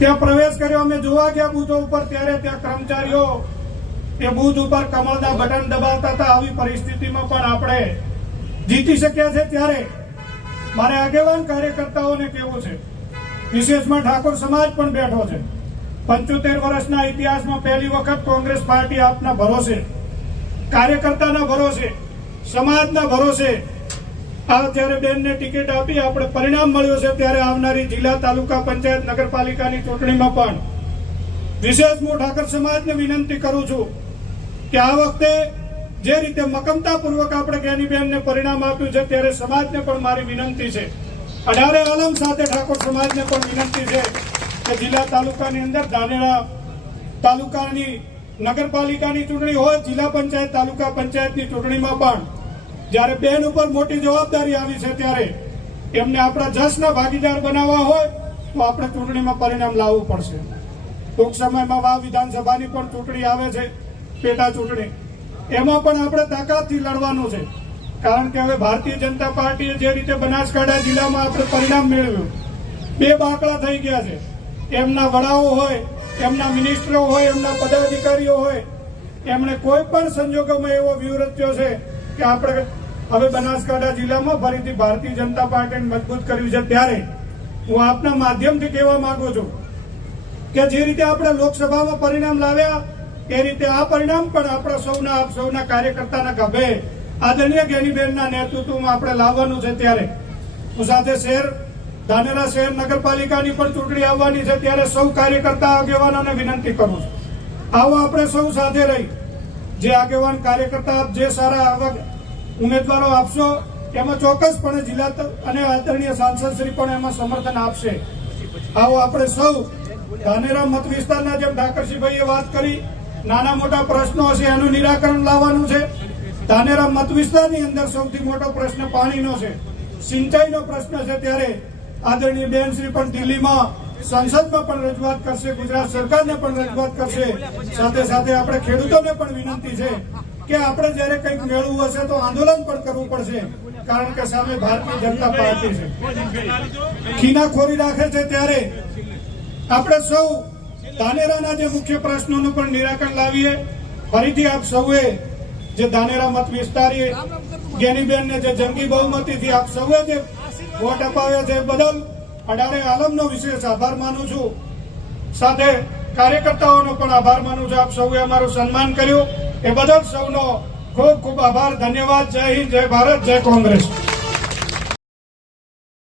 ત્યાં પ્રવેશ કર્યો, અમે જોવા ગયા બૂથો ઉપર, ત્યારે ત્યાં કર્મચારીઓ એ બૂથ ઉપર કમળના બટન દબાવતા હતા. આવી પરિસ્થિતિમાં પણ આપણે જીતી શક્યા છે. ત્યારે મારે આગેવાન કાર્યકર્તાઓને કહેવું છે, વિશેષમાં ઠાકોર સમાજ પણ બેઠો છે. 75 વર્ષના ઇતિહાસમાં પહેલી વખત કોંગ્રેસ પાર્ટી આપના ભરોસે, કાર્યકર્તાના ભરોસે, સમાજના ભરોસે જ્યારે બેનને ટિકિટ આપી આપણે પરિણામ મળ્યું છે. ત્યારે આવનારી જિલ્લા, તાલુકા પંચાયત, નગરપાલિકાની ચૂંટણીમાં પણ વિશેષ હું ઠાકર સમાજને વિનંતી કરું છું કે આ વખતે જે રીતે મક્કમતાપૂર્વક આપણે જ્ઞાનીબેનને પરિણામ આપ્યું છે, ત્યારે સમાજને પણ મારી વિનંતી છે, અઢારે આલમ સાથે ઠાકોર સમાજને પણ વિનંતી છે કે જિલ્લા, તાલુકાની અંદર ધાનેરા તાલુકાની નગરપાલિકાની ચૂંટણી હોય, જિલ્લા પંચાયત, તાલુકા પંચાયતની ચૂંટણીમાં પણ જ્યારે બેન ઉપર મોટી જવાબદારી આવી છે, ત્યારે એમને આપણા જસના ભાગીદાર બનાવવા હોય તો આપણે ચૂંટણીમાં પરિણામ લાવવું પડશે. ટૂંક સમયમાં વાવ વિધાનસભાની પણ ચૂંટણી આવે છે, પેટા ચૂંટણી. એમાં પણ આપણે તાકાતથી લડવાનું છે, કારણ કે હવે ભારતીય જનતા પાર્ટીએ જે રીતે બનાસકાંઠા જિલ્લામાં આપણે પરિણામ મેળવ્યું, 2 બાકડા થઈ ગયા છે. એમના વડાઓ હોય, એમના મિનિસ્ટરો હોય, એમના પદાધિકારીઓ હોય, એમણે કોઈ પણ સંજોગોમાં એવો વ્યૂહ રચ્યો છે કે આપણે હવે બનાસકાંઠા જિલ્લામાં ફરીથી ભારતીય જનતા પાર્ટીને મજબૂત કર્યું છે. ત્યારે હું આપના માધ્યમથી કહેવા માંગુ છું કે જે રીતે આપણે લોકસભામાં પરિણામ લાવ્યા, એ રીતે આ પરિણામ પણ આપણા આપ સૌના કાર્યકર્તાના ગભે આદરણીય જ્ઞાનીબેનના નેતૃત્વમાં આપણે લાવવાનું છે. ત્યારે હું સાથે ધાનેરા શહેર નગરપાલિકાની પણ ચૂંટણી આવવાની છે. ત્યારે સૌ કાર્યકર્તા આગેવાનોને વિનંતી કરું છું, આવો આપણે સૌ સાથે રહી, જે આગેવાન કાર્યકર્તા જે સારા ઉમેદવારો આપશો એમાં ચોક્કસપણે જિલ્લા અને આદરણીય સાંસદશ્રી પણ એમાં સમર્થન આપશે. આવો આપણે સૌ ધાનેરા મત વિસ્તારના, જેમ ઠાકરસિંહભાઈએ વાત કરી, નાના મોટા પ્રશ્નો હશે એનું નિરાકરણ લાવવાનું છે. ધાનેરા મત વિસ્તારની અંદર સૌથી મોટો પ્રશ્ન પાણીનો છે, સિંચાઈનો પ્રશ્ન છે. ત્યારે આદરણીય બેનશ્રી પણ દિલ્હીમાં સંસદમાં પણ રજૂઆત કરશે, ગુજરાત સરકારને પણ રજૂઆત કરશે. સાથે સાથે આપણે ખેડૂતોને પણ વિનંતી છે કે આપણે જયારે કંઈક મેળવવું હશે તો આંદોલન પણ કરવું પડશે, કારણ કે સામે ભારતીય જનતા પાર્ટી છે, ખીનાખોરી રાખે છે. ત્યારે આપણે સૌ ધાનેરાના જે મુખ્ય પ્રશ્નોનું પણ નિરાકરણ લાવીએ. ફરીથી આપ સૌએ જે ધાનેરા મત વિસ્તારી જ્ઞાનીબેનને જે જંગી બહુમતીથી આપ સૌએ જે વોટ અપાવ્યા છે, બદલ અઢારે આલમનો વિશેષ આભાર માનું છું. સાથે કાર્યકર્તાઓનો પણ આભાર માનું છું. આપ સૌએ અમારું સન્માન કર્યું, એ બદલ સૌનો ખૂબ ખૂબ આભાર, ધન્યવાદ. જય હિન્દ, જય ભારત, જય કોંગ્રેસ.